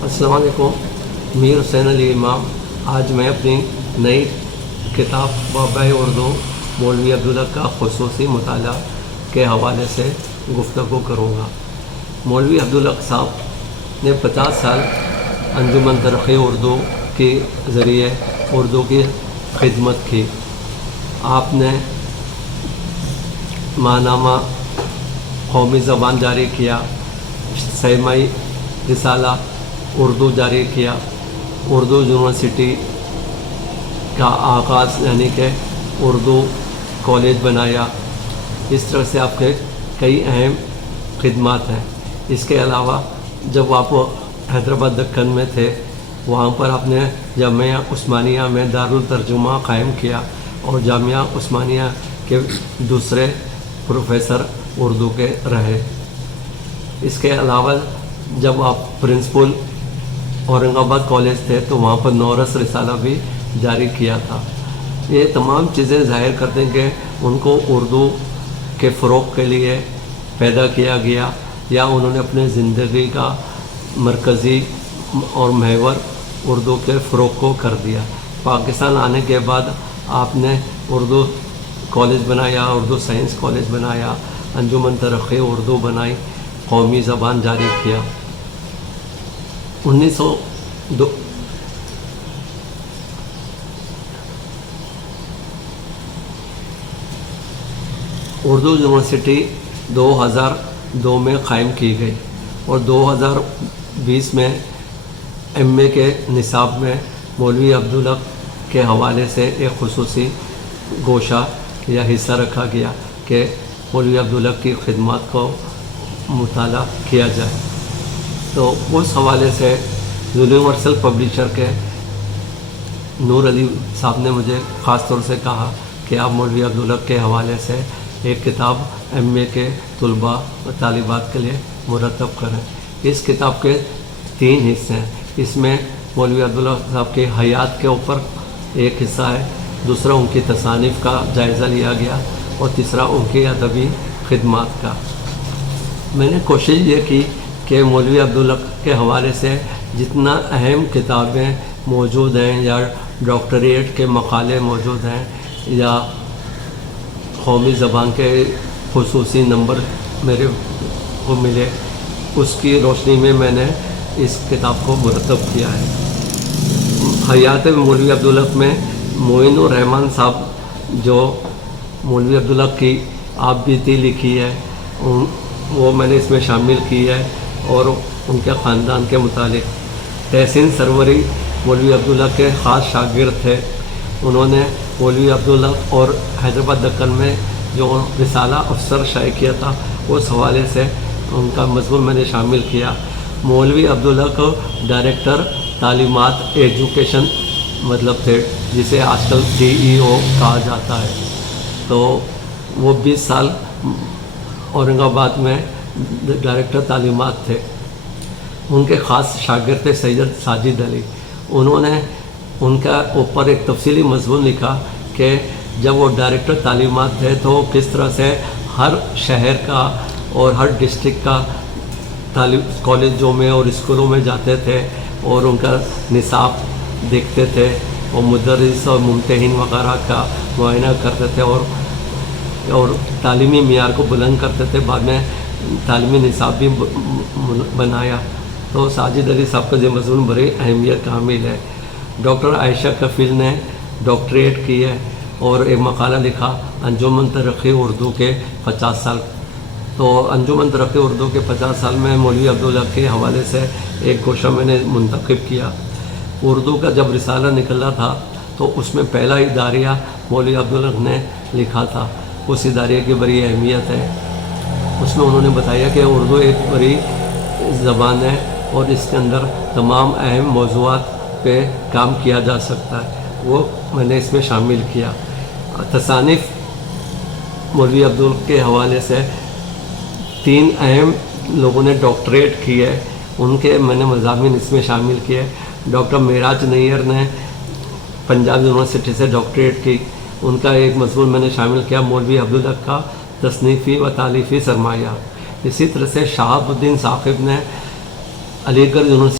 अस्सलाम वालेकुम। मीर हुसैन अली इमाम। आज मैं अपनी नई किताब बाबाए उर्दू मौलवी अब्दुल हक का ख़ुसूसी मुताला के हवाले से गुफ्तगू करूँगा। मौलवी अब्दुल हक साहब ने 50 साल अंजुमन तरक़्क़ी उर्दू के ज़रिए उर्दू की खिदमत की। आपने माहनामा कौमी ज़बान जारी किया, सहमाई रिसाला उर्दू जारी किया, उर्दू यूनिवर्सिटी का आगाज़ यानी कि उर्दू कॉलेज बनाया। इस तरह से आपके कई अहम खिदमात हैं। इसके अलावा जब आप हैदराबाद दक्कन में थे, वहाँ पर आपने जामिया उस्मानिया में दारुल तर्जुमा कायम किया और जामिया उस्मानिया के दूसरे प्रोफेसर उर्दू के रहे। इसके अलावा जब आप प्रिंसिपल औरंगाबाद कॉलेज थे तो वहाँ पर नौरस रिसाला भी जारी किया था। ये तमाम चीज़ें ज़ाहिर करते हैं कि उनको उर्दू के फ़रोग़ के लिए पैदा किया गया या उन्होंने अपने ज़िंदगी का मरकज़ी और महवर उर्दू के फ़रोग़ को कर दिया। पाकिस्तान आने के बाद आपने उर्दू कॉलेज बनाया, उर्दू साइंस कॉलेज बनाया, अंजुमन तरक़्क़ी उर्दू बनाई, कौमी ज़बान जारी किया। 1902 उर्दू यूनिवर्सिटी 2002 में क़ायम की गई और 2020 में एमए के निसाब में मौलवी अब्दुल हक के हवाले से एक ख़ुसूसी गोशा या हिस्सा रखा गया कि मौलवी अब्दुल हक की खिदमत को मुताला किया जाए। तो उस हवाले से यूनिवर्सल पब्लिशर के नूर अली साहब ने मुझे ख़ास तौर से कहा कि आप मौलवी अब्दुल हक के हवाले से एक किताब एमए के तलबा व तालिबात के लिए मुरतब करें। इस किताब के 3 हिस्से हैं। इसमें मौलवी अब्दुल हक साहब के हयात के ऊपर एक हिस्सा है, दूसरा उनकी तसानीफ़ का जायज़ा लिया गया और तीसरा उनकी अदबी खिदमत का। मैंने कोशिश ये की कि मौलवी अब्दुल हक के हवाले से जितना अहम किताबें मौजूद हैं या डॉक्टरेट के मकाले मौजूद हैं या कौमी ज़बान के ख़ुसूसी नंबर मेरे को मिले, उसकी रोशनी में मैंने इस किताब को मुरतब किया है। हयात मौलवी अब्दुल हक में मोइनुर रहमान साहब जो मौलवी अब्दुल हक की आप बीती लिखी है वो मैंने इसमें शामिल की है और उनके ख़ानदान के मुतालिक। तहसीन सरवरी मौलवी अब्दुल हक के ख़ास शागिर्द थे। उन्होंने मौलवी अब्दुल हक और हैदराबाद दक्कन में जो रिसाला अफसर शाये किया था उस हवाले से उनका मज़मून मैंने शामिल किया। मौलवी अब्दुल हक डायरेक्टर तालीमात एजुकेशन मतलब थे, जिसे आजकल DEO कहा जाता है। तो वो 20 साल औरंगाबाद में डायरेक्टर तालीमात थे। उनके ख़ास शागिर्द थे सैयद साजिद अली। उन्होंने उनका ऊपर एक तफसीली मज़मून लिखा कि जब वो डायरेक्टर तालीमात थे तो किस तरह से हर शहर का और हर डिस्ट्रिक्ट का कॉलेजों में और स्कूलों में जाते थे और उनका निसाब देखते थे और मुदर्रिस और मुम्तहिन वगैरह का मुआयना करते थे और तालीमी मियार को बुलंद करते थे। बाद में तालीमी निसाब भी बनाया। तो साजिद अली साहब का ये मज़मून बड़ी अहमियत का हामिल है। डॉक्टर आयशा कफ़ील ने डॉक्टरेट की है और एक मकाला लिखा अंजुमन तरक़्क़ी उर्दू के 50 साल। तो अंजुमन तरक़्क़ी उर्दू के 50 साल में मौलवी अब्दुल हक के हवाले से एक गोशा मैंने मुंतखब किया। उर्दू का जब रिसाला निकला था तो उसमें पहला इदारिया मौलवी अब्दुल हक ने लिखा था। उस इदारे की बड़ी अहमियत है। उसमें उन्होंने बताया कि उर्दू एक बड़ी ज़बान है और इसके अंदर तमाम अहम मौज़ूआत पे काम किया जा सकता है। वो मैंने इसमें शामिल किया। तसानीफ़ मौलवी अब्दुल के हवाले से 3 अहम लोगों ने डॉक्टरेट की है, उनके मैंने मज़ामीन इसमें शामिल किए। डॉक्टर मेराज नैयर ने पंजाब यूनिवर्सिटी से डॉक्टरेट की, उनका एक मज़मून मैंने शामिल किया मौलवी अब्दुल हक का तसनीफ़ी व तालीफ़ी सरमाया। इसी तरह से शहाबुद्दीन साकिब ने अलीगढ़ यूनिवर्सिटी